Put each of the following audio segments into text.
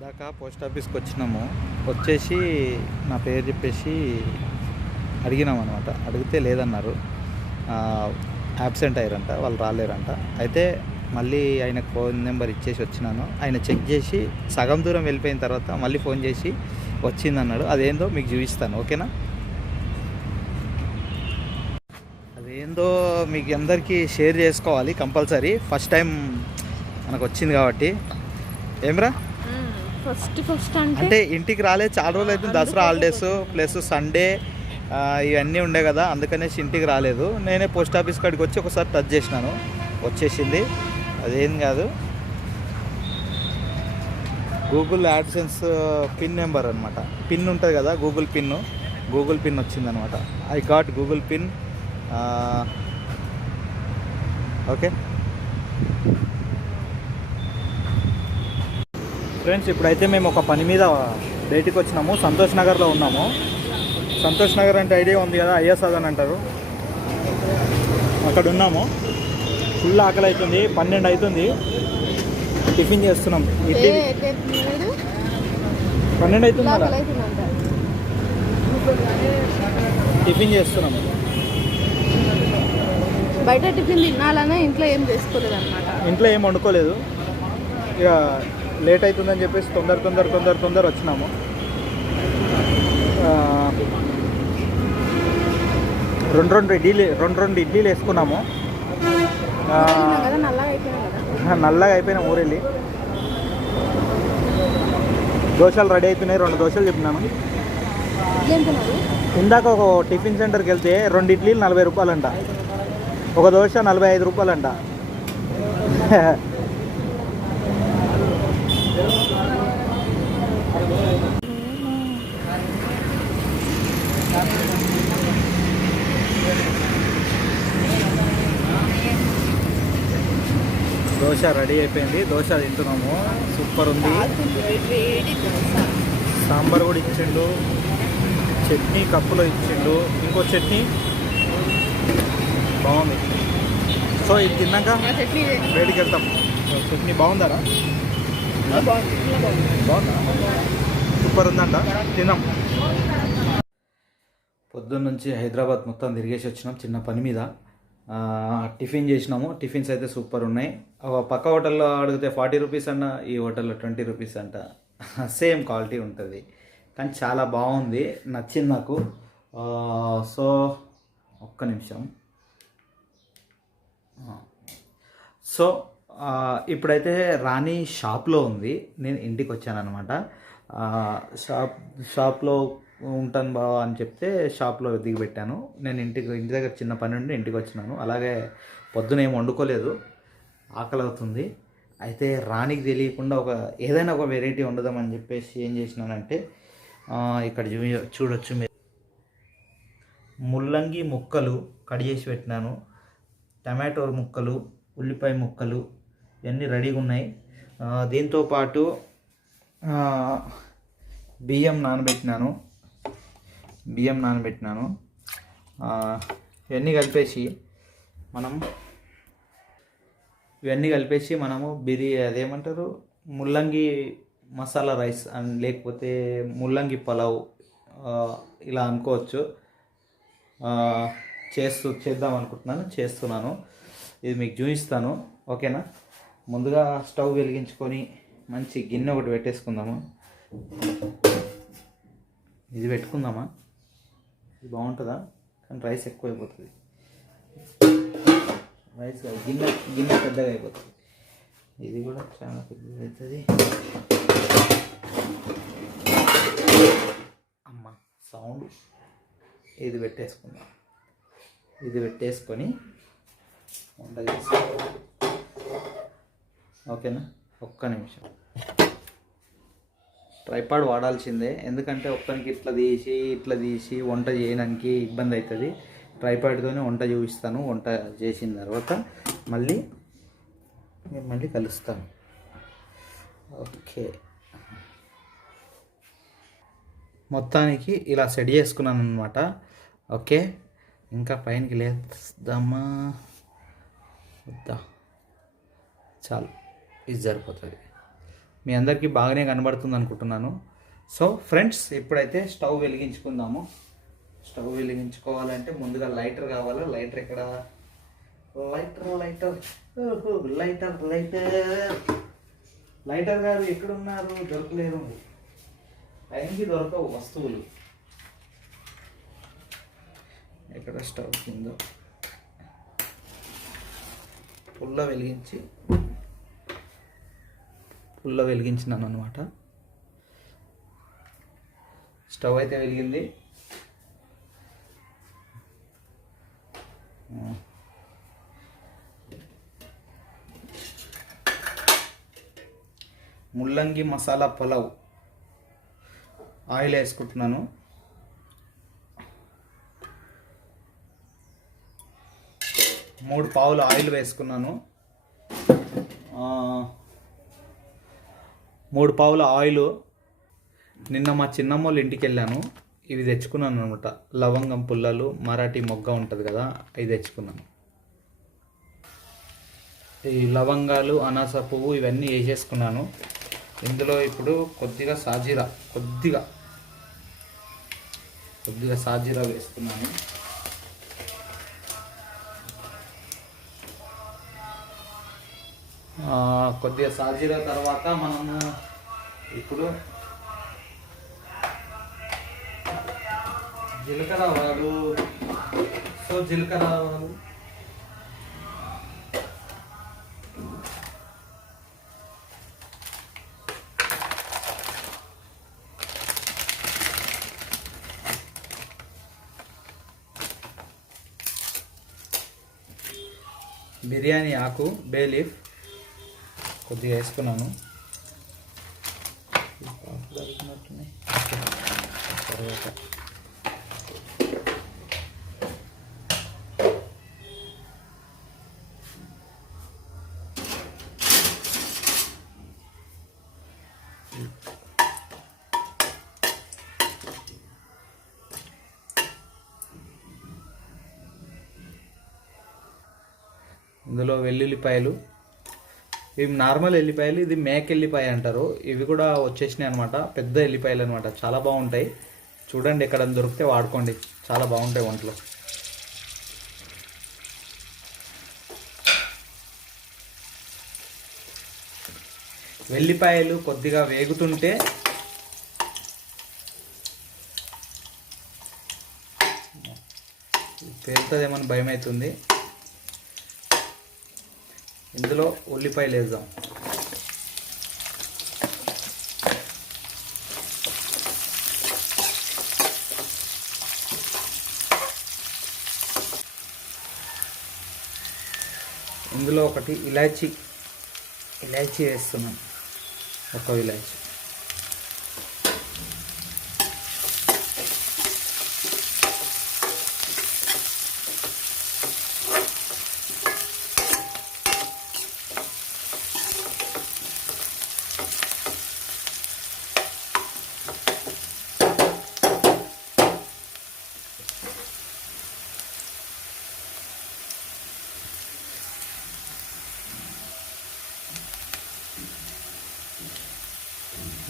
ఇందాక పోస్ట్ ఆఫీస్కి వచ్చినాము. వచ్చేసి నా పేరు చెప్పేసి అడిగినాం అనమాట. అడిగితే లేదన్నారు, యాబ్సెంట్ అయ్యారంట, వాళ్ళు రాలేరంట. అయితే మళ్ళీ ఆయనకు ఫోన్ నెంబర్ ఇచ్చేసి వచ్చినాను. ఆయన చెక్ చేసి సగం దూరం వెళ్ళిపోయిన తర్వాత మళ్ళీ ఫోన్ చేసి వచ్చిందన్నాడు. అదేందో మీకు చూపిస్తాను, ఓకేనా? అదేందో మీకు అందరికీ షేర్ చేసుకోవాలి కంపల్సరీ. ఫస్ట్ టైం మనకు వచ్చింది కాబట్టి. ఏమ్రా ఫస్ట్ అంటే ఇంటికి రాలేదు, చాలా రోజులు అయితే. దసరా హాలిడేస్ ప్లస్ సండే ఇవన్నీ ఉండే కదా, అందుకనేసి ఇంటికి రాలేదు. నేనే పోస్ట్ ఆఫీస్ కాడికి వచ్చి ఒకసారి టచ్ చేసినాను, వచ్చేసింది. అదేం కాదు, గూగుల్ యాడ్సెన్స్ పిన్ నెంబర్ అనమాట. పిన్ ఉంటుంది కదా, గూగుల్ పిన్ వచ్చిందనమాట. I got Google pin. Okay friends, ఇప్పుడైతే మేము ఒక పని మీద బయటికి వచ్చినాము. సంతోష్ నగర్లో ఉన్నాము. సంతోష్ నగర్ అంటే ఐడియా ఉంది కదా, ఐఎస్ఆర్ అని అంటారు. అక్కడ ఉన్నాము. ఫుల్ ఆకలి అవుతుంది, 12 అవుతుంది. టిఫిన్ చేస్తున్నాం. ఇడ్లీ 12 అవుతుంది కదా, టిఫిన్ చేస్తున్నాము. బయట టిఫిన్ తినాలన్నా ఇంట్లో ఏం చేసుకోలేదు అనమాట. ఇంట్లో ఏం వండుకోలేదు, ఇక లేట్ అవుతుందని చెప్పేసి తొందర వచ్చినాము. రెండు ఇడ్లీలు వేసుకున్నాము. నల్లగా అయిపోయినా ఊరెళ్ళి. దోశలు రెడీ అవుతున్నాయి. 2 దోశలు చెప్పినాను. ఇందాక ఒక టిఫిన్ సెంటర్కి వెళ్తే 2 ఇడ్లీలు 40 రూపాయలంట, ఒక దోశ 45 రూపాయలంట. దోశ రెడీ అయిపోయింది, దోశ తింటున్నాము. సూపర్ ఉంది. సాంబార్ కూడా ఇచ్చిండు, చట్నీ కప్పులో ఇచ్చిండు, ఇంకో చట్నీ బాగుంది. సో ఇది తిన్నాక బయటికి వెళ్తాం. చట్నీ బాగుందారా? బాగుందా? సూపర్ ఉందంట, తిన్నాం. పొద్దున్న నుంచి హైదరాబాద్ మొత్తం తిరిగేసి వచ్చినాం చిన్న పని మీద. టిఫిన్ చేసినాము. టిఫిన్స్ అయితే సూపర్ ఉన్నాయి. పక్క హోటల్లో అడిగితే 40 రూపీస్ అన్న, ఈ హోటల్లో 20 రూపీస్ అంట. సేమ్ క్వాలిటీ ఉంటుంది, కానీ చాలా బాగుంది, నచ్చింది నాకు. సో ఒక్క నిమిషం. సో ఇప్పుడైతే రాణి షాప్లో ఉంది, నేను ఇంటికి వచ్చానమాట. షాప్లో ఉంటాను బావా అని చెప్తే షాప్లో దిగిపెట్టాను. నేను ఇంటి దగ్గర చిన్న పని ఉండి ఇంటికి వచ్చినాను. అలాగే పొద్దున ఏం వండుకోలేదు, ఆకలి అవుతుంది. అయితే రాణికి తెలియకుండా ఏదైనా ఒక వెరైటీ వండుదామని చెప్పేసి ఏం చేసినానంటే, ఇక్కడ చూడొచ్చు మీరు, ముల్లంగి ముక్కలు కట్ చేసి పెట్టినాను, టమాటో ముక్కలు, ఉల్లిపాయ ముక్కలు ఇవన్నీ రెడీగా ఉన్నాయి. దీంతోపాటు బియ్యం నానబెట్టినాను. ఇవన్నీ కలిపేసి మనము అదేమంటారు, ముల్లంగి మసాలా రైస్ అని, లేకపోతే ముల్లంగి పలావ్ ఇలా అనుకోవచ్చు. చేద్దాం అనుకుంటున్నాను, చేస్తున్నాను. ఇది మీకు చూపిస్తాను, ఓకేనా? ముందుగా స్టవ్ వెలిగించుకొని మంచి గిన్నె ఒకటి పెట్టేసుకుందాము. ఇది పెట్టుకుందామా? ఇది బాగుంటుందా? కానీ రైస్ ఎక్కువ అయిపోతుంది. రైస్ గిన్నె పెద్దగా అయిపోతుంది. ఇది కూడా చాలా పెద్దగా అవుతుంది. అమ్మ సౌండ్. ఇది పెట్టేసుకొని వంట చేసుకోవాలి, ఓకేనా? ఒక్క నిమిషం. ట్రైపాడ్ వాడాల్సిందే, ఎందుకంటే ఒక్కరికి ఇట్లా తీసి వంట చేయడానికి ఇబ్బంది అవుతుంది. ట్రైపాడ్తోనే వంట చూపిస్తాను. వంట చేసిన తర్వాత మళ్ళీ కలుస్తాను. ఓకే, మొత్తానికి ఇలా సెట్ చేసుకున్నాను అనమాట. ఓకే, ఇంకా పైనకి లేద్దామా వద్దా? చాలు, ఇది సరిపోతుంది. మీ అందరికీ బాగానే కనబడుతుంది అనుకుంటున్నాను. సో ఫ్రెండ్స్, ఇప్పుడైతే స్టవ్ వెలిగించుకుందాము. స్టవ్ వెలిగించుకోవాలంటే ముందుగా లైటర్ కావాలి. లైటర్ ఎక్కడ? Lighter lighter lighter lighter lighter గారు ఎక్కడున్నారు? దొరకలేదు. టైంకి దొరకవు వస్తువులు. ఎక్కడ స్టవ్ కింద పుల్ల వెలిగించినాను అనమాట. స్టవ్ అయితే వెలిగింది. ముల్లంగి మసాలా పులావ్ ఆయిల్ వేసుకుంటున్నాను. మూడు పావులు ఆయిల్ వేసుకున్నాను. 3 పావుల ఆయిల్. నిన్న మా చిన్నమ్మోళ్ళ ఇంటికి వెళ్ళాను. ఇవి తెచ్చుకున్నాను అనమాట. లవంగం పుల్లలు, మరాఠీ మొగ్గ ఉంటుంది కదా, అవి తెచ్చుకున్నాను. ఈ లవంగాలు, అనాస పువ్వు ఇవన్నీ వేసేసుకున్నాను. ఇందులో ఇప్పుడు కొద్దిగా సాజీరా వేసుకున్నాను. కొద్దిగా సాజీరా తర్వాత మనము ఇప్పుడు జీలకర్ర ఆవాలు. బిర్యానీ ఆకు, బే లీఫ్ కొద్దిగా వేసుకున్నాను. తర్వాత ఇందులో వెల్లుల్లిపాయలు. ఇవి నార్మల్ ఎల్లిపాయలు, ఇది మేక ఎల్లిపాయ అంటారు. ఇవి కూడా వచ్చేసినాయి అనమాట. పెద్ద ఎల్లిపాయలు అనమాట. చాలా బాగుంటాయి. చూడండి, ఎక్కడ దొరికితే వాడుకోండి. చాలా బాగుంటాయి వంటలో. వెల్లిపాయలు కొద్దిగా వేగుతుంటే పేలుతుందేమని భయం అవుతుంది. ఇందులో ఉల్లిపాయలు వేద్దాం. ఇందులో ఒకటి ఇలాచీ వేస్తున్నాం. ఒక ఇలాచీ.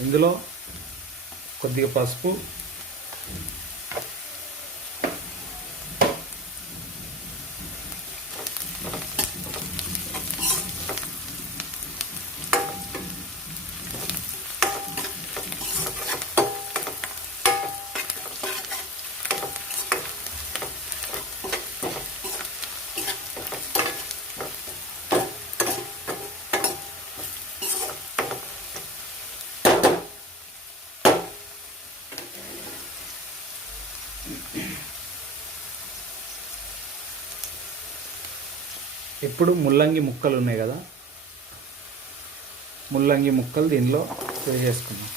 ఇందులో కొద్దిగా పసుపు, ఇప్పుడు ముల్లంగి ముక్కలు ఉన్నాయి కదా, ముల్లంగి ముక్కలు దీనిలో వేసేసుకున్నాం.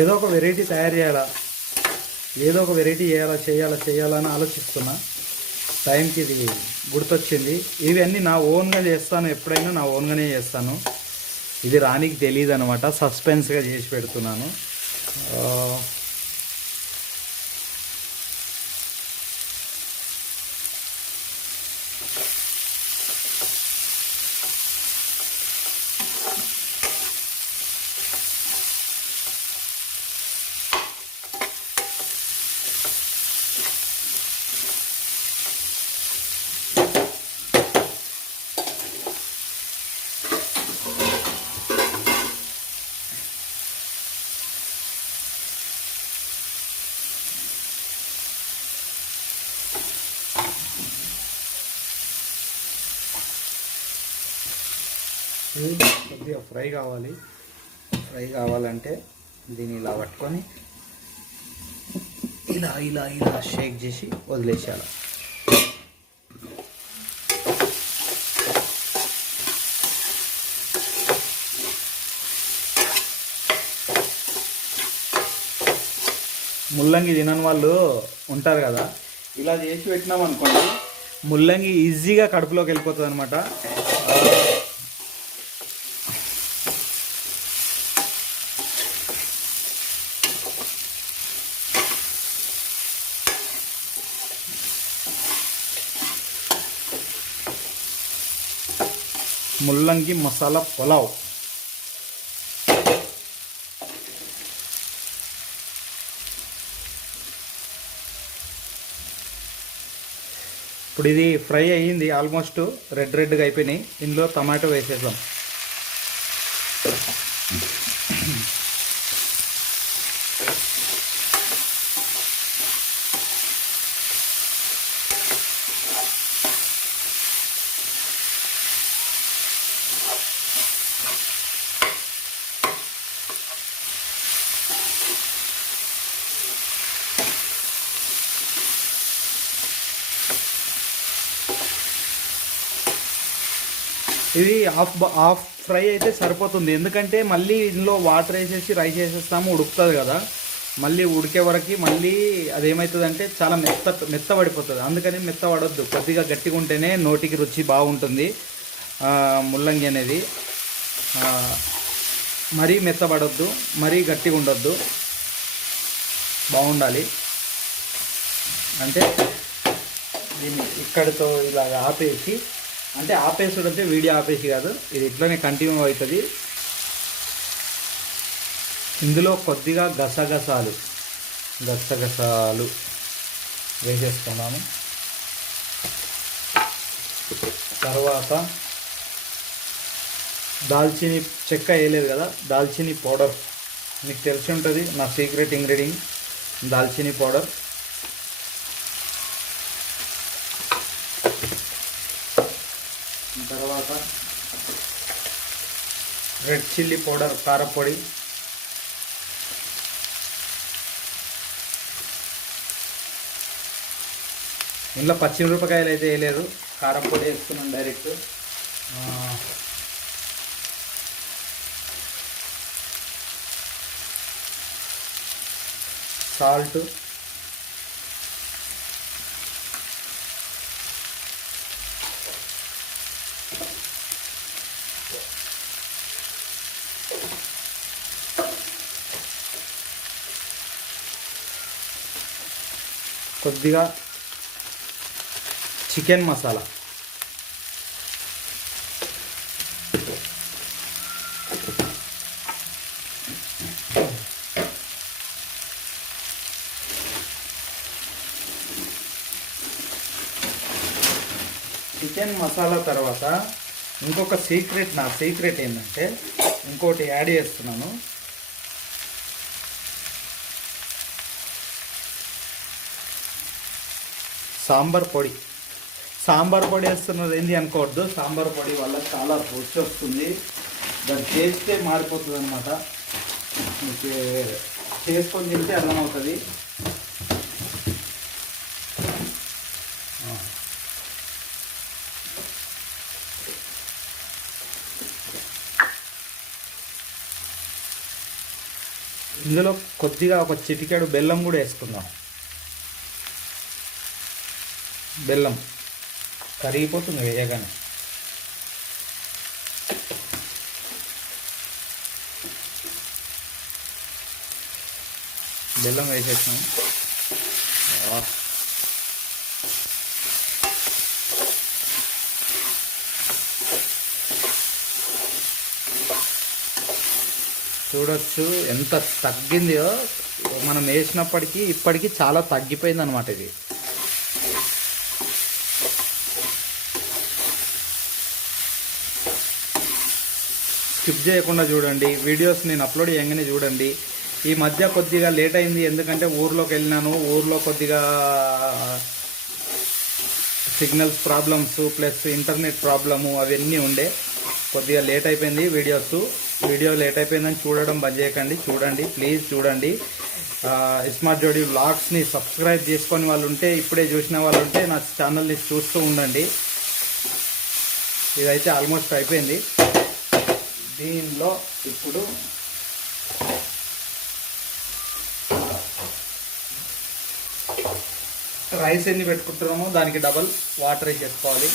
ఏదో ఒక వెరైటీ తయారు చేయాలా, ఏదో ఒక వెరైటీ చేయాలని ఆలోచిస్తున్నా. టైంకి ఇది గుర్తొచ్చింది, ఇవన్నీ నా ఓన్గా చేస్తాను, ఎప్పుడైనా నా ఓన్గానే చేస్తాను. ఇది రానికి తెలియదు అనమాట, సస్పెన్స్గా చేసి పెడుతున్నాను. ఆ, ఇది కొద్దిగా ఫ్రై కావాలి. ఫ్రై కావాలంటే దీన్ని ఇలా పట్టుకొని ఇలా ఇలా ఇలా షేక్ చేసి వదిలేసేయాలి. ముల్లంగి తినని వాళ్ళు ఉంటారు కదా, ఇలా చేసి పెట్టినాం అనుకోండి, ముల్లంగి ఈజీగా కడుపులోకి వెళ్ళిపోతుంది అనమాట. ముల్లంగి మసాలా పులావ్. ఇప్పుడు ఇది ఫ్రై అయ్యింది, ఆల్మోస్ట్ రెడ్గా అయిపోయినాయి. ఇందులో టమాటో వేసేద్దాం. ఇది హాఫ్ ఫ్రై అయితే సరిపోతుంది, ఎందుకంటే మళ్ళీ ఇందులో వాటర్ వేసేసి రైస్ వేసేస్తాము, ఉడుకుతుంది కదా. మళ్ళీ ఉడికే వరకు మళ్ళీ అదేమవుతుందంటే చాలా మెత్తబడిపోతుంది. అందుకని మెత్తబడొద్దు, కొద్దిగా గట్టిగా ఉంటేనే నోటికి రుచి బాగుంటుంది. ముల్లంగి అనేది మరీ మెత్తబడొద్దు, మరీ గట్టిగా ఉండొద్దు, బాగుండాలి. అంటే దీన్ని ఇక్కడితో ఇలా ఆపేసి, అంటే ఆపేసుడు అంటే వీడియో ఆపేసి కాదు, ఇది ఇట్లనే కంటిన్యూ అవుతుంది. ఇందులో కొద్దిగా గసగసాలు వేసేసుకున్నాము. తర్వాత దాల్చిని చెక్క వేయలేదు కదా, దాల్చిని పౌడర్ మీకు తెలిసి ఉంటుంది, నా సీక్రెట్ ఇంగ్రీడియంట్ దాల్చిని పౌడర్. తర్వాత రెడ్ చిల్లీ పౌడర్, కారపొడి. ఇంట్లో పచ్చిమిరపకాయలు అయితే వేయలేదు, కారపొడి వేస్తున్నాను డైరెక్ట్. సాల్ట్, కొద్దిగా చికెన్ మసాలా, చికెన్ మసాలా తర్వాత ఇంకొక నా సీక్రెట్ ఏంటంటే ఇంకోటి యాడ్ చేస్తున్నాను. సాంబార్ పొడి వేస్తున్నది ఏంటి అనుకోవద్దు, సాంబార్ పొడి వల్ల చాలా రుచి వస్తుంది, దాని టేస్టే మారిపోతుంది అనమాట. మీకు చేసుకొని తింటే అర్థమవుతుంది. ఇందులో కొద్దిగా ఒక చిటికెడు బెల్లం కూడా వేసుకుందాం. బెల్లం కరిగిపోతుంది వేయగానే. బెల్లం వేసేసాం. చూడొచ్చు ఎంత తగ్గిందో, మనం వేసినప్పటికీ ఇప్పటికీ చాలా తగ్గిపోయింది అనమాట. ఇది స్కిప్ చేయకుండా చూడండి, వీడియోస్ నేను అప్లోడ్ చేయగానే చూడండి. ఈ మధ్య కొద్దిగా లేట్ అయింది, ఎందుకంటే ఊర్లోకి వెళ్ళినాను. ఊర్లో కొద్దిగా signals problems plus internet problem అవన్నీ ఉండే, కొద్దిగా లేట్ అయిపోయింది వీడియో లేట్ అయిపోయిందని చూడడం బంద్ చేయకండి. చూడండి, ప్లీజ్ చూడండి. స్మార్ట్ జోడీ వ్లాగ్స్ని సబ్స్క్రైబ్ చేసుకొని వాళ్ళు ఉంటే, ఇప్పుడే చూసిన వాళ్ళు ఉంటే నా ఛానల్ని చూస్తూ ఉండండి. ఇదైతే ఆల్మోస్ట్ అయిపోయింది. దీనిలో ఇప్పుడు రైస్ ఎన్ని పెట్టుకుంటున్నామో దానికి డబల్ వాటర్ వేసేసుకోవాలి.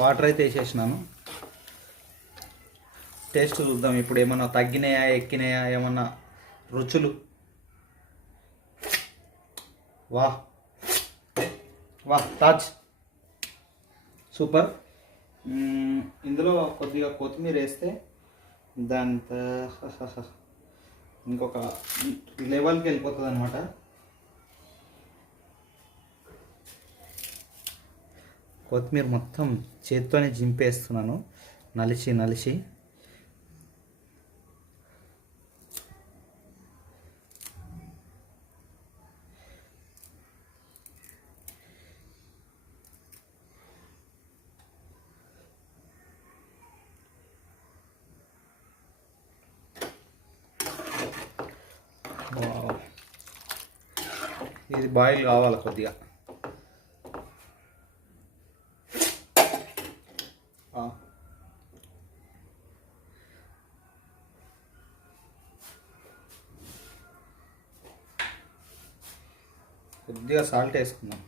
వాటర్ అయితే వేసేసినాను. టేస్ట్ చూద్దాం ఇప్పుడు, ఏమన్నా తగ్గినాయా ఎక్కినాయా ఏమన్నా రుచులు. వాహ్ వాహ్, తాజ్ సూపర్. ఇందులో కొద్దిగా కొత్తిమీర వేస్తే దాంతో ఇంకొక లెవెల్కి వెళ్ళిపోతుంది అనమాట. కొత్తిమీర మొత్తం చేత్తోనే జింపేస్తున్నాను, నలిచి. ఇది బాయిల్ కావాలి కొద్దిగా. కొద్దిగా సాల్ట్ వేసుకుందాం.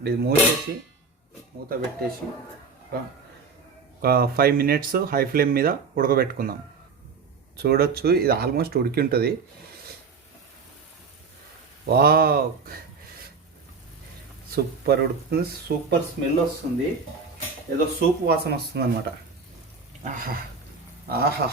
ఇది మూత పెట్టేసి ఒక 5 మినిట్స్ హై ఫ్లేమ్ మీద ఉడకబెట్టుకుందాం. చూడొచ్చు, ఇది ఆల్మోస్ట్ ఉడికి ఉంటుంది. వావ్, సూపర్ ఉడుకుతుంది, సూపర్ స్మెల్ వస్తుంది, ఏదో సూప్ వాసన వస్తుంది అనమాట. ఆహా ఆహా,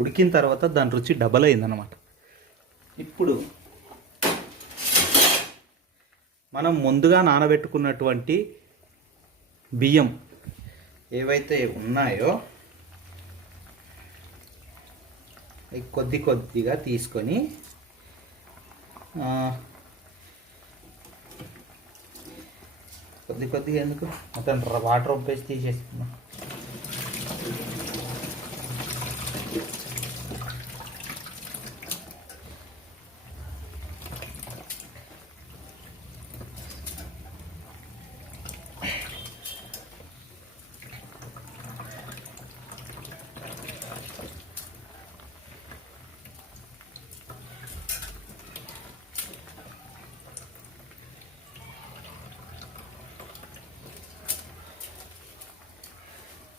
ఉడికిన తర్వాత దాని రుచి డబల్ అయిందన్నమాట. ఇప్పుడు మనం ముందుగా నానబెట్టుకున్నటువంటి బియ్యం ఏవైతే ఉన్నాయో కొద్దిగా తీసుకొని కొద్దిగా ఎందుకు మొత్తం వాటర్ పంపేసి తీసేసుకున్నాం.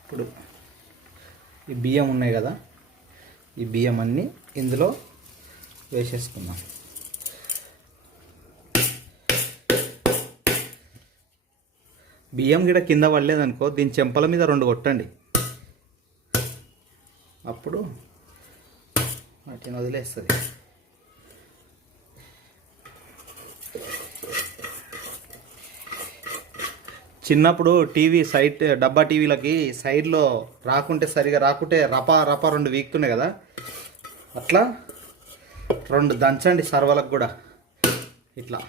ఇప్పుడు ఈ బియ్యం ఉన్నాయి కదా, ఈ బియ్యం అన్నీ ఇందులో వేసేసుకుందాం. బియ్యం గిడ కింద పడలేదనుకో, దీని చెంపల మీద 2 కొట్టండి. అప్పుడు ఆయన వదిలేస్తుంది. చిన్నప్పుడు టీవీ సైడ్ డబ్బా టీవీలకి సైడ్లో సరిగా రాకుంటే రపా 2 వీక్తున్నాయి కదా, అట్లా 2 దంచండి సర్వలకు కూడా ఇట్లా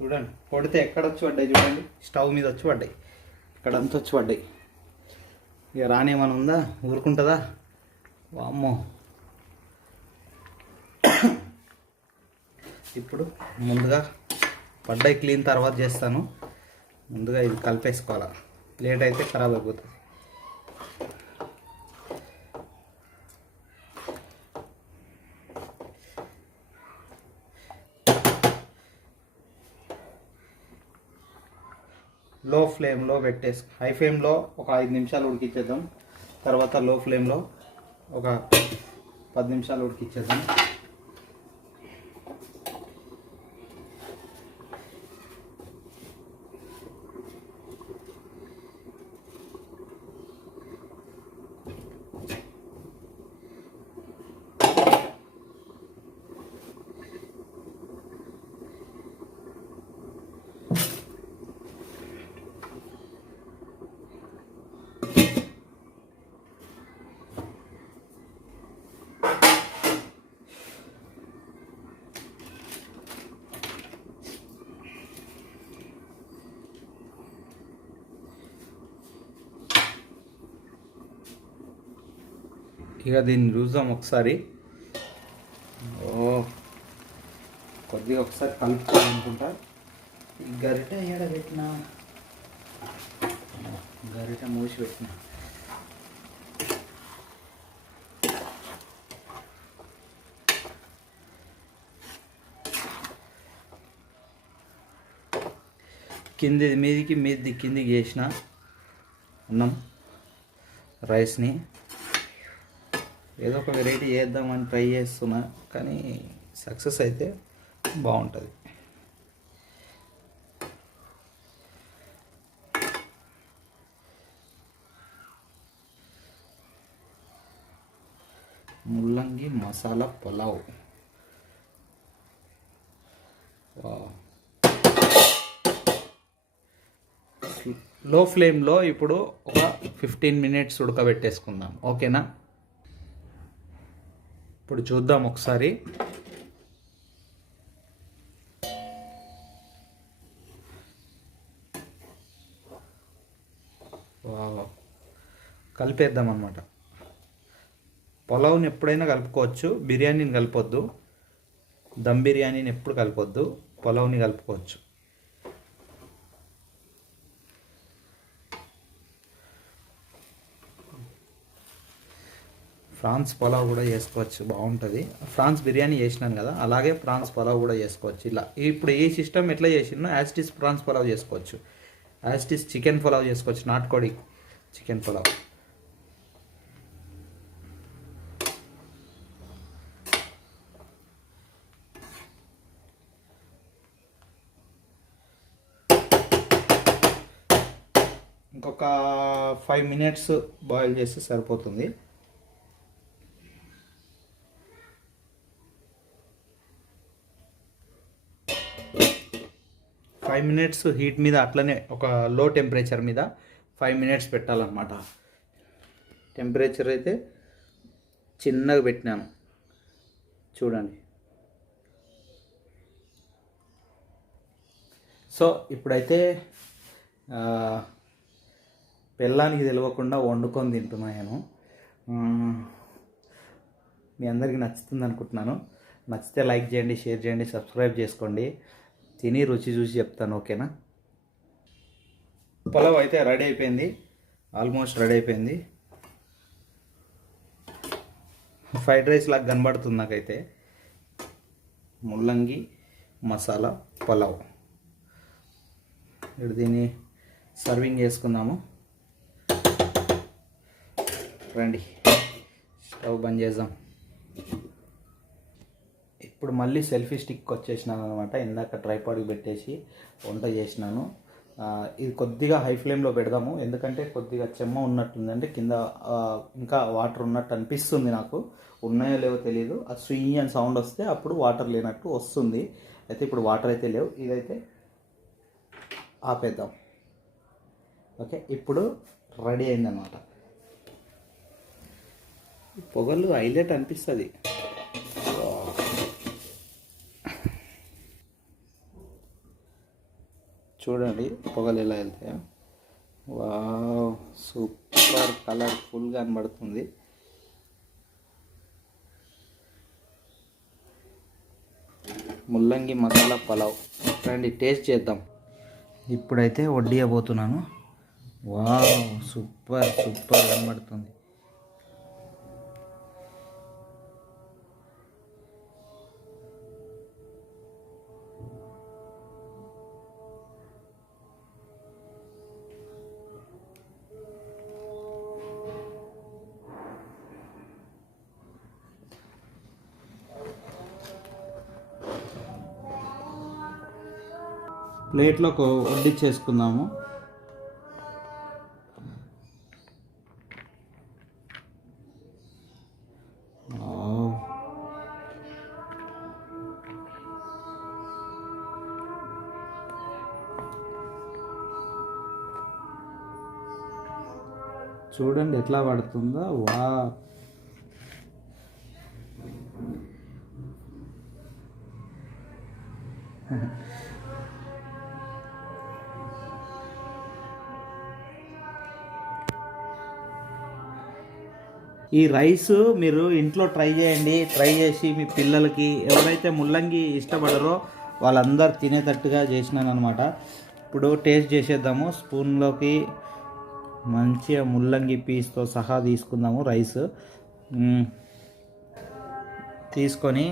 చూడండి. కొడితే ఎక్కడ వచ్చి పడ్డాయి చూడండి, స్టవ్ మీద వచ్చి పడ్డాయి, ఇక్కడంతా వచ్చి పడ్డాయి. ఇక రానేమని ఉందా, ఊరుకుంటుందా? వామ్మో. ఇప్పుడు ముందుగా పడ్డాయి క్లీన్ తర్వాత చేస్తాను. ముందుగా ఇది కలిపేసుకోవాలి, లేట్ అయితే ఖరాబ్ అయిపోతుంది. లో ఫ్లేమ్లో పెట్టేసి హై ఫ్లేమ్లో ఒక 5 నిమిషాలు ఉడికించేద్దాం. తర్వాత లో ఫ్లేమ్లో ఒక 10 నిమిషాలు ఉడికించేద్దాం. ఇక దీన్ని చూద్దాం ఒకసారి. కొద్దిగా ఒకసారి కలుపుకోవాలనుకుంటా. ఈ గరిట ఏడ పెట్టినా, గరిట మూసి పెట్టిన. కింది మీది కిందికి చేసిన అన్నం రైస్ని ఏదో ఒక వెరైటీ చేద్దామని ట్రై చేస్తున్నా, కానీ సక్సెస్ అయితే బాగుంటుంది. ముల్లంగి మసాలా పులావ్. లో ఫ్లేమ్లో ఇప్పుడు ఒక 15 మినిట్స్ ఉడకబెట్టేసుకుందాం, ఓకేనా? ఇప్పుడు చూద్దాం ఒకసారి. కలిపేద్దాం అన్నమాట. పులావ్ని ఎప్పుడైనా కలుపుకోవచ్చు, బిర్యానీని కలపొద్దు. దమ్ బిర్యానీని ఎప్పుడు కలపొద్దు, పులావ్ని కలుపుకోవచ్చు. ఫ్రాన్స్ పులావ్ కూడా చేసుకోవచ్చు, బాగుంటుంది. ఫ్రాన్స్ బిర్యానీ చేసినాను కదా, అలాగే ఫ్రాన్స్ పులావ్ కూడా చేసుకోవచ్చు. ఇలా ఇప్పుడు ఈ సిస్టమ్ ఎట్లా చేసినా యాస్టిస్ ఫ్రాన్స్ పులావ్ చేసుకోవచ్చు, యాస్టిస్ చికెన్ పులావ్ చేసుకోవచ్చు, నాటుకోడి చికెన్ పులావ్. ఇంకొక 5 మినిట్స్ బాయిల్ చేస్తే సరిపోతుంది. 5 మినిట్స్ హీట్ మీద అట్లనే ఒక లో టెంపరేచర్ మీద 5 మినిట్స్ పెట్టాలన్నమాట. టెంపరేచర్ అయితే చిన్నగా పెట్టినాను చూడండి. సో ఇప్పుడైతే పెళ్ళానికి తెలియకుండా వండుకొని తింటున్నాను. మీ అందరికీ నచ్చుతుంది అనుకుంటున్నాను. నచ్చితే లైక్ చేయండి, షేర్ చేయండి, సబ్స్క్రైబ్ చేసుకోండి. తిని రుచి చూసి చెప్తాను, ఓకేనా? పులావ్ అయితే రెడీ అయిపోయింది, ఆల్మోస్ట్ రెడీ అయిపోయింది. ఫ్రైడ్ రైస్ లాగా కనబడుతుంది నాకైతే. ముల్లంగి మసాలా పులావ్. ఇప్పుడు దీన్ని సర్వింగ్ చేసుకుందాము. రండి, స్టవ్ బంద్ చేద్దాం. ఇప్పుడు మళ్ళీ సెల్ఫీ స్టిక్ వచ్చేసినాను అనమాట. ఇందాక ట్రైపాడ్కి పెట్టేసి వంట చేసినాను. ఇది కొద్దిగా హై ఫ్లేమ్లో పెడదాము, ఎందుకంటే కొద్దిగా చెమ్మ ఉన్నట్టుంది, అంటే కింద ఇంకా వాటర్ ఉన్నట్టు అనిపిస్తుంది నాకు. ఉన్నాయో లేవో తెలియదు. ఆ స్వింగ్ అని సౌండ్ వస్తే అప్పుడు వాటర్ లేనట్టు వస్తుంది. అయితే ఇప్పుడు వాటర్ అయితే లేవు. ఇదైతే ఆపేద్దాం. ఓకే, ఇప్పుడు రెడీ అయిందనమాట. పొగలు హైలైట్ అనిపిస్తుంది. చూడండి పొగలు ఎలా వెళ్తాయో. వావ్, సూపర్ కలర్ఫుల్గా కనబడుతుంది. ముల్లంగి మసాలా పలావ్. రండి టేస్ట్ చేద్దాం. ఇప్పుడైతే వడ్డియబోతున్నాను. వావ్, సూపర్ సూపర్ కనబడుతుంది. ప్లేట్లో వడ్డించేసుకుందాము. చూడండి ఎట్లా పడుతుందో. వా, ఈ రైస్ మీరు ఇంట్లో ట్రై చేయండి. ట్రై చేసి మీ పిల్లలకి, ఎవరైతే ముల్లంగి ఇష్టపడరో వాళ్ళందరూ తినేటట్టుగా చేసినాను అనమాట. ఇప్పుడు టేస్ట్ చేసేద్దాము. స్పూన్లోకి మంచిగా ముల్లంగి పీస్తో సహా తీసుకుందాము రైస్. తీసుకొని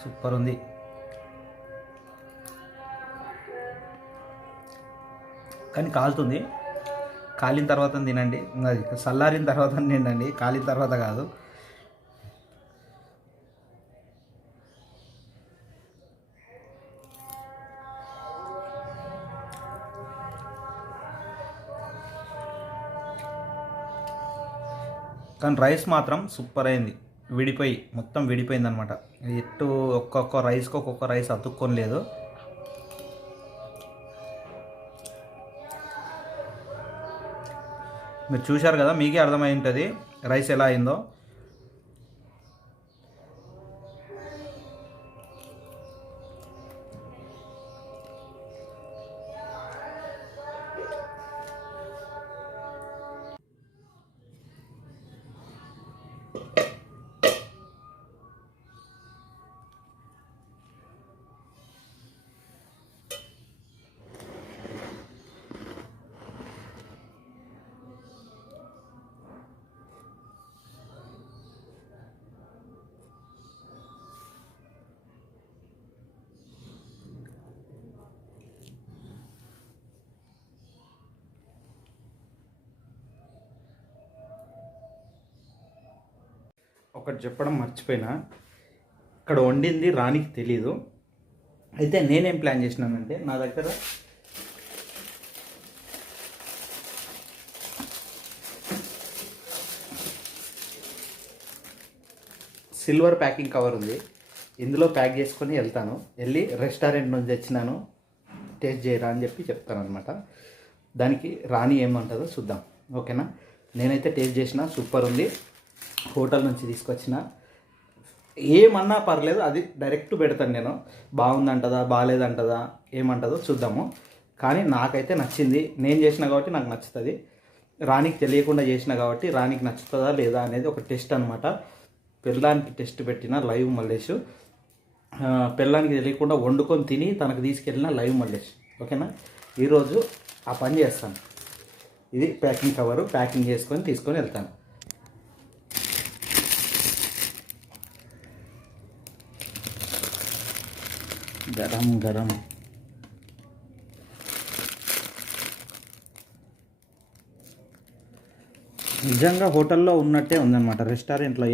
సూపర్ ఉంది. కానీ కాలుతుంది. కాలిన తర్వాత తినండి, అది చల్లారిన తర్వాత తినండి, కాలిన తర్వాత కాదు. కానీ రైస్ మాత్రం సూపర్ అయింది. మొత్తం విడిపోయింది అనమాట. ఎట్టు ఒక్కొక్క రైస్కి ఒక్కొక్క రైస్ అతుక్కొని లేదు. మీరు చూశారు కదా, మీకే అర్థమై ఉంటుంది రైస్ ఎలా అయిందో. ఒకటి చెప్పడం మర్చిపోయినా, ఇక్కడ వండింది రానికి తెలీదు. అయితే నేనేం ప్లాన్ చేసినానంటే, నా దగ్గర సిల్వర్ ప్యాకింగ్ కవర్ ఉంది. ఇందులో ప్యాక్ చేసుకొని వెళ్తాను. వెళ్ళి రెస్టారెంట్ నుంచి తెచ్చినాను, టేస్ట్ చేయరా అని చెప్తాను అనమాట. దానికి రాని ఏమంటుందో చూద్దాం. ఓకేనా? నేనైతే టేస్ట్ చేసిన, సూపర్ ఉంది. హోటల్ నుంచి తీసుకొచ్చిన, ఏమన్నా పర్లేదు, అది డైరెక్ట్ పెడతాను నేను. బాగుందంటదా బాగాలేదంటదా ఏమంటుందో చూద్దాము. కానీ నాకైతే నచ్చింది. నేను చేసిన కాబట్టి నాకు నచ్చుతుంది. రానికి తెలియకుండా చేసిన కాబట్టి రానికి నచ్చుతుందా లేదా అనేది ఒక టెస్ట్ అనమాట. పిల్లానికి టెస్ట్ పెట్టిన లైవ్ మల్లేష్, పిల్లానికి తెలియకుండా వండుకొని తిని తనకు తీసుకెళ్ళిన లైవ్ మల్లేష్. ఓకేనా? ఈరోజు ఆ పని చేస్తాను. ఇది ప్యాకింగ్ కవరు, ప్యాకింగ్ చేసుకొని తీసుకొని వెళ్తాను. గరం గరం నిజంగా హోటల్లో ఉన్నట్టే ఉందన్నమాట. రెస్టారెంట్లో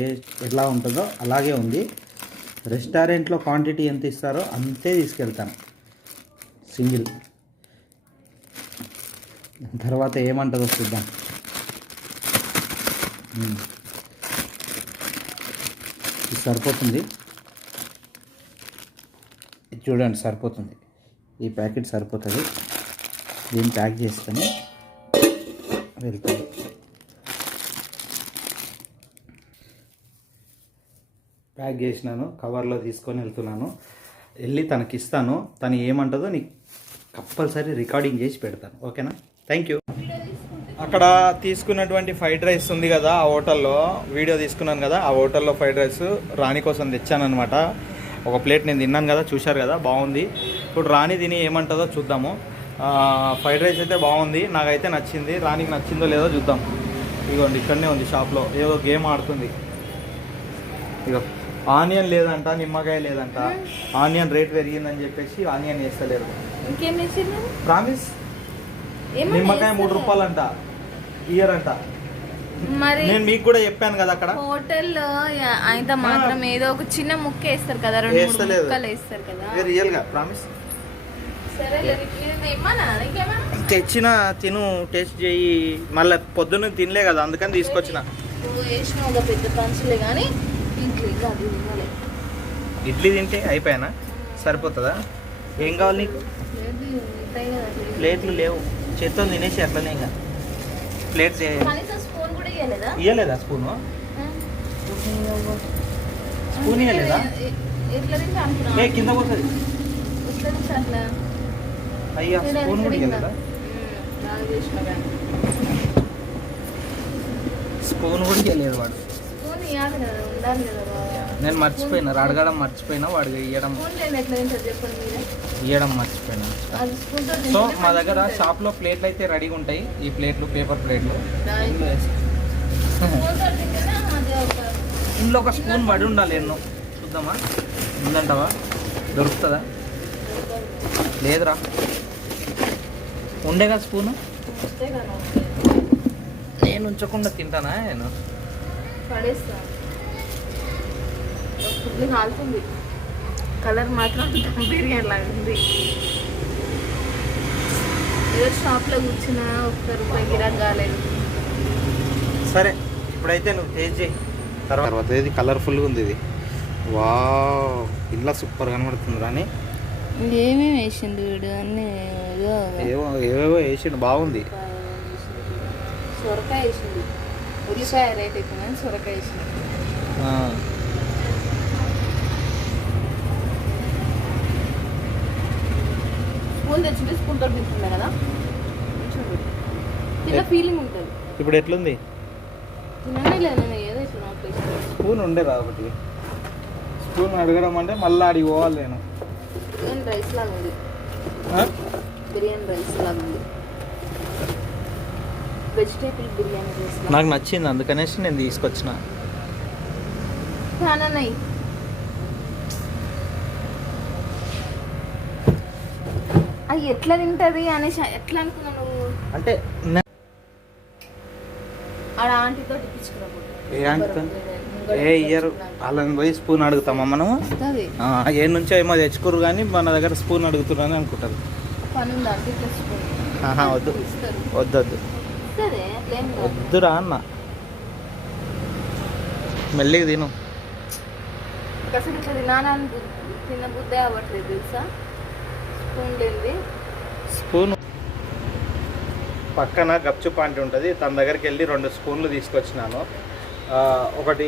ఎట్లా ఉంటుందో అలాగే ఉంది. రెస్టారెంట్లో క్వాంటిటీ ఎంత ఇస్తారో అంతే తీసుకెళ్తాను సింగిల్. తర్వాత ఏమంటుందో చూద్దాం. ఇది సరిపోతుంది, ఇది చూడండి సరిపోతుంది. ఈ ప్యాకెట్ సరిపోతుంది. దీన్ని ప్యాక్ చేసుకొని వెళ్తాను. ప్యాక్ చేసినాను, కవర్లో తీసుకొని వెళ్తున్నాను. వెళ్ళి తనకి ఇస్తాను. తను ఏమంటుందో నీకు కంపల్సరీ రికార్డింగ్ చేసి పెడతాను. ఓకేనా? Thank you. అక్కడ తీసుకున్నటువంటి ఫ్రైడ్ రైస్ ఉంది కదా, ఆ హోటల్లో వీడియో తీసుకున్నాను కదా, ఆ హోటల్లో ఫ్రైడ్ రైస్ రాణి కోసం తెచ్చానమాట. ఒక ప్లేట్ నేను తిన్నాను కదా, చూశారు కదా, బాగుంది. ఇప్పుడు రాణి తిని ఏమంటుందో చూద్దాము. ఫ్రైడ్ రైస్ అయితే బాగుంది, నాకైతే నచ్చింది. రాణికి నచ్చిందో లేదో చూద్దాం. ఇదిగోండి ఇక్కడనే ఉంది షాప్లో, ఏదో గేమ్ ఆడుతుంది. ఇగో ఆనియన్ లేదంట, నిమ్మకాయ లేదంట. ఆనియన్ రేట్ పెరిగిందని చెప్పేసి ఆనియన్ వేస్తలేరు. ఇంకేం వేసింది? ప్రామిస్ నిమ్మకాయ 3 రూపాయలంట, ఇయర్ అంట. మరి నేను మీకు కూడా చెప్పాను కదా, అక్కడ హోటల్లో అయితే మాత్రం ఏదో ఒక చిన్న ముక్క వేస్తారు కదా, 2-3 ముక్కలు వేస్తారు కదా. రియల్ గా ప్రామిస్. సరే తెచ్చిన తిను, టేస్ట్ చేయి. మళ్ళీ పొద్దున్న తినలే కదా, అందుకని తీసుకొచ్చిన. వేసిన ఒక పెద్ద పంచులే కానీ ఇడ్లీ తింటే అయిపోయానా? సరిపోతుందా? ఏం కావాలి నీకు? ప్లేట్లు లేవు, చేత్తో తినేసి అట్లనే. ఇంకా ప్లేట్స్ ఇవ్వలేదా? స్పూను స్పూన్ ఇవ్వలేదా? ఏ కింద పోతుంది. అయ్యా స్పూన్ కూడా ఇవ్వలేదా? స్పూన్ కూడా ఇవ్వలేదు వాడు. నేను మర్చిపోయినా, అడగడం మర్చిపోయినా, వాడు ఇవ్వడం మర్చిపోయినా. సో మా దగ్గర షాప్లో ప్లేట్లు అయితే రెడీగా ఉంటాయి. ఈ ప్లేట్లు పేపర్ ప్లేట్లు. ఇందులో ఒక స్పూన్ పడి ఉండాలి. ఎన్నో చూద్దామా, ఉందంటావా? దొరుకుతుందా? లేదురా, ఉండే కదా స్పూను. నేను ఉంచకుండా తింటానా? నేను కాలుతుంది. కలర్ మాత్రం బిర్యానీ లాగా ఉంది. ఏదో షాప్లో కూర్చున్న ₹1 గిరాక్ కాలేదు. సరే ఇప్పుడైతే నువ్వు టేస్ట్ చేయి. తర్వాత ఇది కలర్ఫుల్గా ఉంది. ఇది వావ్, ఇలా సూపర్ కనబడుతుంది. రాని ఏమేమి వేసిండు వీడు? అన్నీ ఏవేవో వేసిండు, బాగుంది. సొరకాయ వేసిండు. ఉల్లిపాయ రేట్ ఎక్కువ, సొరకాయ వేసిండు. స్పూన్ తెచ్చింటే స్పూన్ తోటి తింటుండే కదా, తిన్న ఫీలింగ్ ఉంటుంది. ఇప్పుడు ఎట్లుంది? తిననే లేదు నేను, ఏదో ఇట్లా స్పూన్ ఉండే కాబట్టి. స్పూన్ అడగడం అంటే మళ్ళీ అడిగి పోవాలి నేను. బిర్యానీ రైస్ లాగా ఉంది. బిర్యానీ రైస్ లాగా ఉంది. వెజిటేబుల్ బిర్యానీ రైస్ నాకు నచ్చింది, అందుకనేసి నేను తీసుకొచ్చిన. అది ఎట్లా తింటది అనేసి ఎట్లా అనుకున్నావు నువ్వు? అంటే ఆడ ఆంటీతో ఇప్పించుకున్నావు. ఏ ఆంటీతో? ఏ ఇయర్ వాళ్ళని పోయి స్పూన్ అడుగుతామా మనము? ఏ నుంచో ఏమో తెచ్చుకోరు కానీ మన దగ్గర స్పూన్ అడుగుతున్నారని అనుకుంటారు. వద్దు వద్దు వద్దు వద్దురా అన్న, మెల్లిగా తిను. అసలు ఇట్లా తిన్న బుద్ధే అవ్వట్లేదు తెలుసా. స్పూన్ లేనిది. స్పూన్ పక్కన గప్చుప్ ఆంటీ ఉంటుంది, తన దగ్గరికి వెళ్ళి 2 స్పూన్లు తీసుకొచ్చినాను. ఒకటి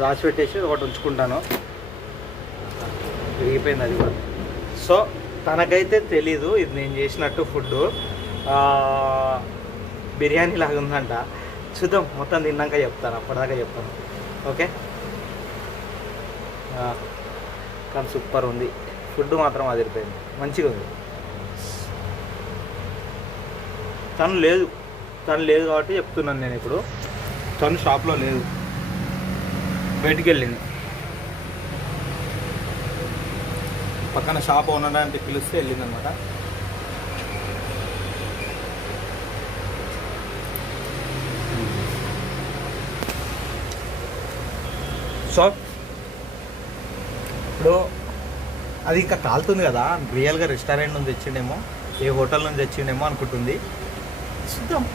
దాచిపెట్టేసి ఒకటి ఉంచుకుంటాను. విరిగిపోయింది అది కూడా. సో తనకైతే తెలీదు ఇది నేను చేసినట్టు ఫుడ్. బిర్యానీ లాగా ఉందంట. చూద్దాం, మొత్తం తిన్నాక చెప్తాను, అప్పటిదాకా చెప్తాను. ఓకే, కానీ సూపర్ ఉంది. ఫుడ్ మాత్రం అదిరిపోయింది, మంచిగా ఉంది. తను లేదు కాబట్టి చెప్తున్నాను నేను. ఇప్పుడు తను షాప్లో లేదు, బయటికి వెళ్ళింది. పక్కన షాప్ ఓనర్ అంటే పిలిస్తే వెళ్ళింది అనమాట. సో ఇప్పుడు అది ఇంకా కాలుతుంది కదా, రియల్గా రెస్టారెంట్ నుంచి తెచ్చిండేమో, ఏ హోటల్ నుంచి తెచ్చిండేమో అనుకుంటుంది. చూద్దాం.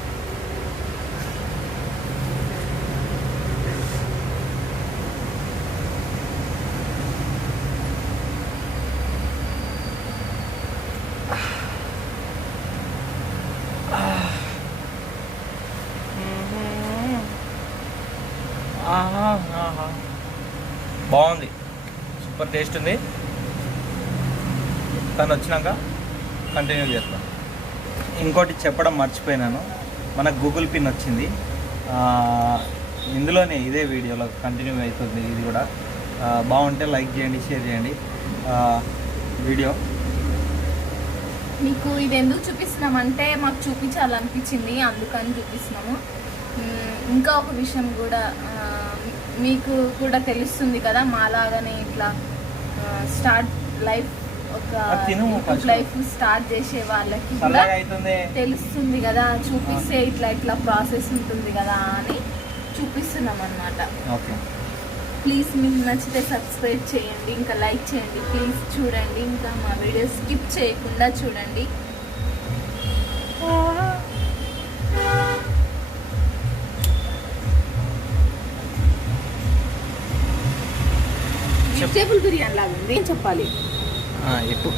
బాగుంది, సూపర్ టేస్ట్ ఉంది. తను వచ్చినాక కంటిన్యూ చేస్తాం. ఇంకోటి చెప్పడం మర్చిపోయినాను, మనకు గూగుల్ పిన్ వచ్చింది. ఇందులోనే ఇదే వీడియోలో కంటిన్యూ అవుతుంది. ఇది కూడా బాగుంటే లైక్ చేయండి, షేర్ చేయండి వీడియో. మీకు ఇది ఎందుకు చూపిస్తున్నామంటే మాకు చూపించాలనిపించింది, అందుకని చూపిస్తున్నాము. ఇంకా ఒక విషయం కూడా, మీకు కూడా తెలుస్తుంది కదా మాలాగానే ఇట్లా స్టార్ట్ లైఫ్, ఒక లైఫ్ స్టార్ట్ చేసే వాళ్ళకి కూడా తెలుస్తుంది కదా, చూపిస్తే ఇట్లా ఇట్లా ప్రాసెస్ ఉంటుంది కదా అని చూపిస్తున్నాం అన్నమాట. ప్లీజ్ మీకు నచ్చితే సబ్స్క్రైబ్ చేయండి, ఇంకా లైక్ చేయండి ప్లీజ్. చూడండి, ఇంకా మా వీడియో స్కిప్ చేయకుండా చూడండి. వెజిటేబుల్ బిర్యానీ లాగా ఉంది చెప్పాలి. ఇప్పుడు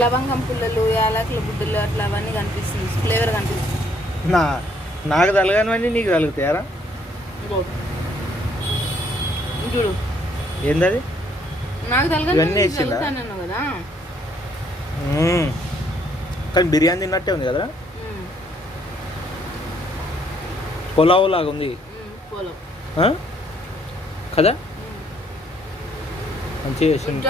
లవంగం పుల్లలు, యాలకుల బుడ్డలు అట్లా అవన్నీ కనిపిస్తుంది, ఫ్లేవర్ కనిపిస్తుంది. నాకు తలగనివన్నీ నీకు తలుగుతాయారా? చూడు ఏందది, నాకు తలగను కదా. కానీ బిర్యానీ తిన్నట్టే ఉంది కదా, పులావ్ లాగా ఉంది కదా, మంచిగా చేసింది.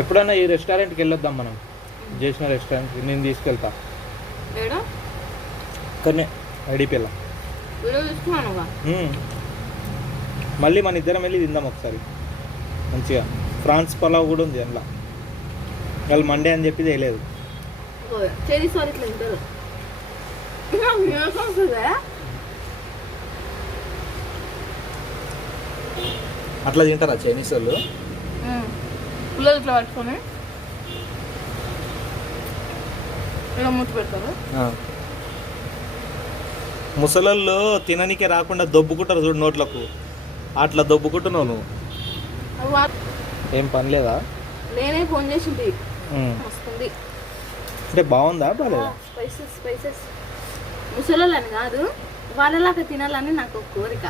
ఎప్పుడన్నా ఈ రెస్టారెంట్కి వెళ్ళొద్దాం మనం, చేసిన రెస్టారెంట్కి నేను తీసుకెళ్తా. కానీ ఐడిపిల్ల మళ్ళీ మన ఇద్దరం వెళ్ళి తిందాం ఒకసారి మంచిగా. ఫ్రాన్స్ పలావ్ కూడా ఉంది అందులో, వాళ్ళు మండే అని చెప్పి తెలియదు. అట్లా తింటారా చైనీస్ వాళ్ళు? పుల్లలు ఇట్లా పట్టుకొని ఇలా మూత పెడతారు. ముసలోళ్ళు తిననీకే రాకుండా దొబ్బుకుంటారు చూడు నోట్లకు, అట్లా దొబ్బుకుంటున్నావు నువ్వు. ఏం పని లేదా? నేనే ఫోన్ చేసింది, వస్తుంది అంటే బాగుందా బాగాలేదా? స్పైసెస్ ముసలోళ్ళు అని కాదు, వాళ్ళలాగా తినాలని నాకు ఒక కోరిక.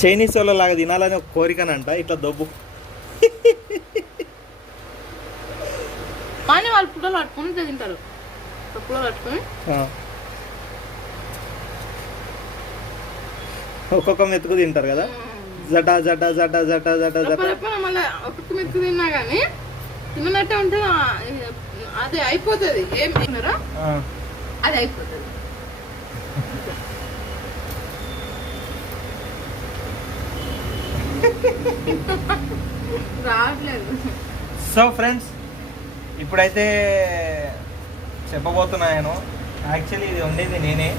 చైనీస్ వాళ్ళలాగా తినాలని ఒక కోరికనంట, ఇట్లా దొబ్బు. కానీ వాళ్ళు పుల్లలు పట్టుకొని తింటారు, పుల్లలు పట్టుకొని ఒక్కొక్క మెతుకు తింటారు కదా, జటా జటా జటా జటా జటా జటా. మళ్ళీ ఒక్కొక్క మెతుకు తిన్నా కానీ తిన్నట్టే ఉంటే అది అయిపోతుంది. ఏం తిన్నారా అది అయిపోతుంది. రావట్లేదు. సో ఫ్రెండ్స్, ఇప్పుడైతే చెప్పబోతున్నాను. యాక్చువల్లీ ఇది ఉండేది నేనే.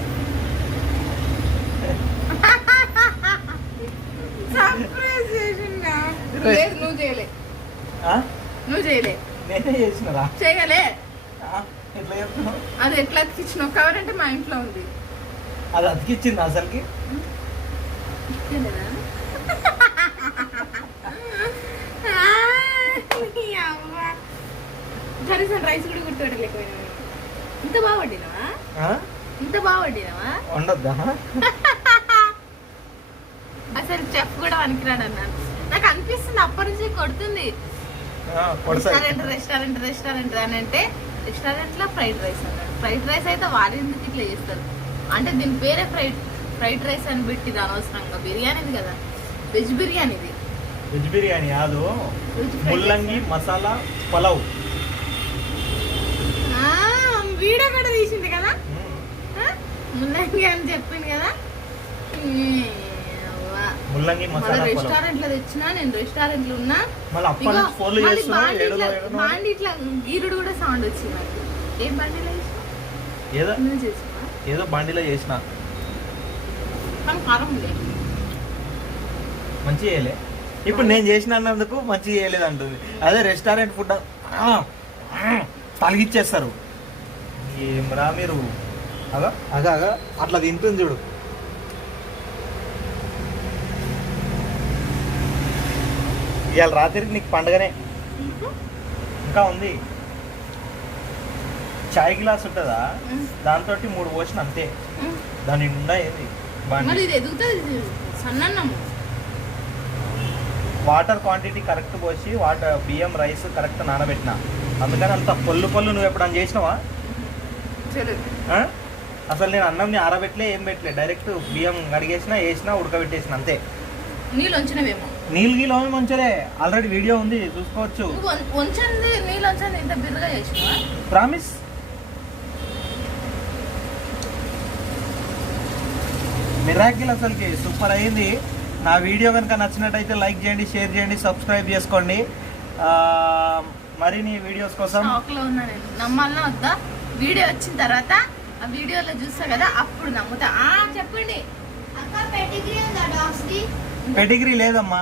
నువ్వు చేయలే, నువ్వు చేయలే, నేనే చేసినరా? చేయలే. ఎట్లా చెప్తున్నావు? అది ఎట్లా అతికిచ్చినావు? కవర్ అంటే మా ఇంట్లో ఉంది. అది అతికిచ్చింది అసలుకి. కనీసం రైస్ కూడా గుర్తుపట్టలేకపోయినా. ఇంత బాగా వండినావా? ఇంత బాగా వండినావా? వండొద్దా? అసలు చెఫ్ కూడా పనికిరాడు అన్నాను. నాకు అనిపిస్తుంది అప్పటి నుంచి కొడుతుంది. రెస్టారెంట్ రెస్టారెంట్ అని అంటే రెస్టారెంట్ లో ఫ్రైడ్ రైస్ అన్నాడు. ఫ్రైడ్ రైస్ అయితే వారి ఎందుకు ఇట్లా చేస్తారు అంటే దీని పేరే ఫ్రైడ్ రైస్ అని పెట్టిది అనవసరంగా. బిర్యానీది కదా, వెజ్ బిర్యానీది. వెజ్ బిర్యానీ కాదు, ముల్లంగి మసాలా పలావ్. వీడియో కూడా తీసింది కదా, ముల్లంగి అని చెప్పింది కదా. ముల్లంగి మసాలా రెస్టారెంట్ లో తెచ్చినా, నేను రెస్టారెంట్ లో ఉన్నా, బాండి ఇట్లా గీరుడు కూడా సౌండ్ వచ్చింది నాకు. ఏం బండిలో ఏదో బండిలో చేసిన కానీ కారం లేదు. మంచిగా చేయలే. ఇప్పుడు నేను చేసిన అన్నందుకు మంచిగా చేయలేదు అంటుంది. అదే రెస్టారెంట్ ఫుడ్ తలిగిచ్చేస్తారు. ఏమరా మీరు అగా అగా అగా అట్లా తింటుంది చూడు. ఇవాళ రాత్రికి నీకు పండుగనే. ఇంకా ఉంది. చాయ్ గ్లాస్ ఉంటుందా, దాంతో 3 పోసిన అంతే. దాని నిండా ఏంది మరి ఇది ఎదుగుతుంది సన్నన్నము. వాటర్ క్వాంటిటీ కరెక్ట్ పోసి బియ్యం రైస్ కరెక్ట్ నానబెట్టిన, అందుకని అంత పొల్లు నువ్వు ఎప్పుడన్నా చేసినావా? అసలు నేను అన్నంని ఆరబెట్టలే, ఏం పెట్టలే, డైరెక్ట్ బియ్యం కడిగేసిన, వేసిన, ఉడకబెట్టేసిన అంతే. నీళ్ళు వంచినవేమో. నీళ్ళు గీలో మంచిదే, ఆల్రెడీ వీడియో ఉంది చూసుకోవచ్చు. వంచండి నీళ్ళు వంచండి, ఇంత బిర్రగా చేసినావా? ప్రామిస్. మిరాకిల్ అసలుకి సూపర్ అయింది. నా వీడియో కనుక నచ్చినట్టయితే లైక్ చేయండి, షేర్ చేయండి, సబ్స్క్రైబ్ చేసుకోండి. మరిన్ని వీడియోస్ కోసం షాక్లో ఉన్నా నేను. నమ్మాలన్నా వద్దా? వీడియో వచ్చిన తర్వాత ఆ వీడియోలో చూస్తా కదా, అప్పుడు నమ్ముతా. చెప్పండి. పెడిగ్రీ లేదమ్మా,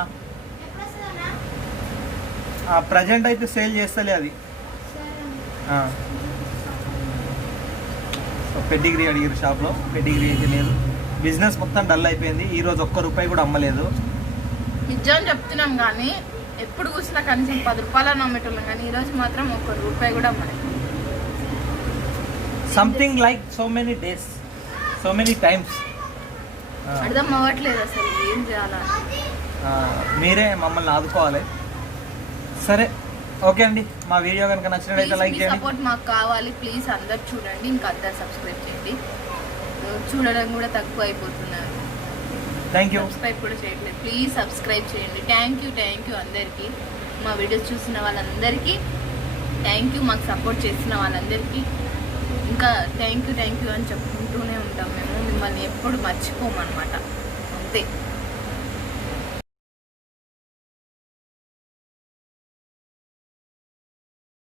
ప్రజెంట్ అయితే సేల్ చేస్తలే అది. పెడిగ్రీ అడిగారు షాప్లో, పెడిగ్రీ అయితే లేదు. బిజినెస్ మొత్తం డల్ అయిపోయింది. ఈరోజు ₹1 కూడా అమ్మలేదు. నిజం చెప్తున్నాం కానీ ఎప్పుడు కూర్చున్నా కనీసం ₹10 నమ్మేటోళ్ళం, కానీ ఈరోజు మాత్రం ₹1 కూడా అమ్మలేదు. Something like so many days, so many times. అర్థం అవ్వట్లేదు అసలు ఏం చేయాలా. మీరే మమ్మల్ని ఆదుకోవాలి. సరే, ఓకే అండి. మా వీడియో కనుక నచ్చినట్లయితే లైక్ చేయండి. సపోర్ట్ మాకు కావాలి ప్లీజ్. అందరు చూడండి, ఇంకా అందరు సబ్స్క్రైబ్ చేయండి. చూడడం కూడా తక్కువ అయిపోతున్నారు. Thank you. సబ్స్క్రైబ్ కూడా చేయట్లేదు, ప్లీజ్ సబ్స్క్రైబ్ చేయండి. థ్యాంక్ యూ అందరికీ, మా వీడియోస్ చూసిన వాళ్ళందరికీ థ్యాంక్ యూ. మాకు సపోర్ట్ చేసిన వాళ్ళందరికీ ఇంకా థ్యాంక్ యూ అని చెప్పుకుంటూనే ఉంటాం. మేము మిమ్మల్ని ఎప్పుడు మర్చిపోమన్నమాట, అంతే.